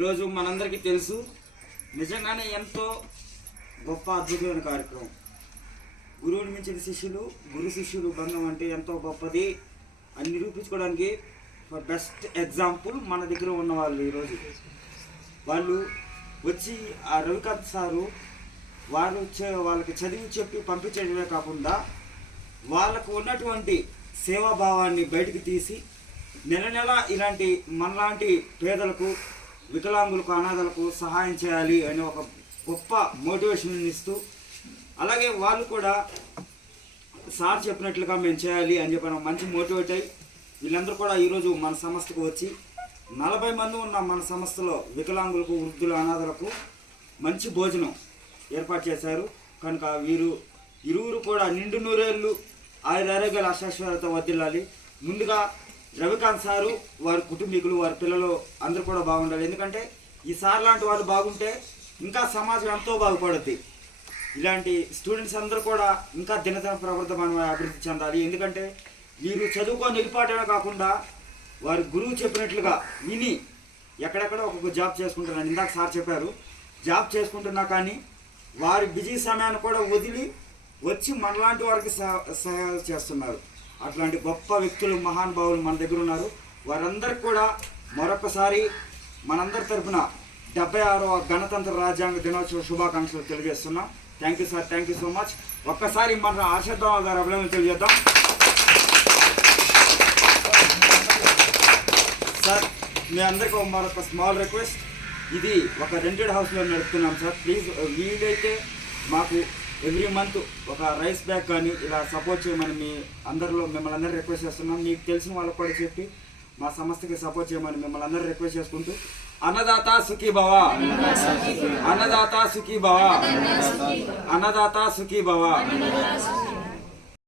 ఈరోజు మనందరికీ తెలుసు, నిజంగానే ఎంతో గొప్ప అద్భుతమైన కార్యక్రమం. గురువుని మించిన శిష్యులు, గురు శిష్యులు బంధం అంటే ఎంతో గొప్పది అని నిరూపించుకోవడానికి బెస్ట్ ఎగ్జాంపుల్ మన దగ్గర ఉన్న వాళ్ళు. ఈరోజు వాళ్ళు వచ్చి ఆ రవికాంత్ సారు వాళ్ళకి చదివి చెప్పి పంపించడమే కాకుండా వాళ్ళకు ఉన్నటువంటి సేవాభావాన్ని బయటికి తీసి నెల నెల ఇలాంటి మనలాంటి పేదలకు, వికలాంగులకు, అనాథలకు సహాయం చేయాలి అని ఒక గొప్ప మోటివేషన్ ఇస్తూ, అలాగే వాళ్ళు కూడా సార్ చెప్పినట్లుగా మేము చేయాలి అని చెప్పి మంచి మోటివేట్ అయ్యి వీళ్ళందరూ కూడా ఈరోజు మన సంస్థకు వచ్చి 40 మంది ఉన్న మన సంస్థలో వికలాంగులకు, వృద్ధులు, అనాథలకు మంచి భోజనం ఏర్పాటు చేశారు. కనుక వీరు ఇరువురు కూడా నిండు నూరేళ్ళు ఆరోగ్యాల అశాశ్వత వర్ధిల్లాలి. ముందుగా రవికాంత్ సారు, వారి కుటుంబీకులు, వారి పిల్లలు అందరూ కూడా బాగుండాలి. ఎందుకంటే ఈ సార్ లాంటి వాళ్ళు బాగుంటే ఇంకా సమాజం ఎంతో బాగుపడుద్ది. ఇలాంటి స్టూడెంట్స్ అందరూ కూడా ఇంకా దినదిన ప్రవర్ధమానం అభివృద్ధి చెందాలి. ఎందుకంటే వీరు చదువుకొని నిలిపాటమే కాకుండా వారి గురువు చెప్పినట్లుగా విని ఎక్కడెక్కడ ఒక్కొక్క జాబ్ చేసుకుంటున్నాను. ఇందాక సార్ చెప్పారు, జాబ్ చేసుకుంటున్నా కానీ వారి బిజీ సమయాన్ని కూడా వదిలి వచ్చి మనలాంటి వారికి సహాయాలు చేస్తున్నారు. అట్లాంటి గొప్ప వ్యక్తులు, మహానుభావులు మన దగ్గర ఉన్నారు. వారందరికీ కూడా మరొకసారి మనందరి తరఫున 76వ గణతంత్ర రాజ్యాంగ దినోత్సవ శుభాకాంక్షలు తెలియజేస్తున్నాం. Thank you sir, thank you so much. ఒక్కసారి మన ఆశీర్వాదం గారు అభినందనలు తెలియజేద్దాం. సార్, మీ అందరికీ మరొక స్మాల్ రిక్వెస్ట్, ఇది ఒక రెంటెడ్ హౌస్లో నడుపుతున్నాం సార్. ప్లీజ్ వీలైతే మాకు ఎవ్రీ మంత్ ఒక రైస్ బ్యాగ్ కానీ ఇలా సపోర్ట్ చేయమని మిమ్మల్ని అందరూ రిక్వెస్ట్ చేస్తున్నాం. మీకు తెలిసిన వాళ్ళకి కూడా చెప్పి మా సంస్థకి సపోర్ట్ చేయమని మిమ్మల్ని అందరూ రిక్వెస్ట్ చేసుకుంటూ, అన్నదాత సుఖీ భవ, అన్నదాత సుఖీ భవ, అన్నదాత సుఖీ భవ.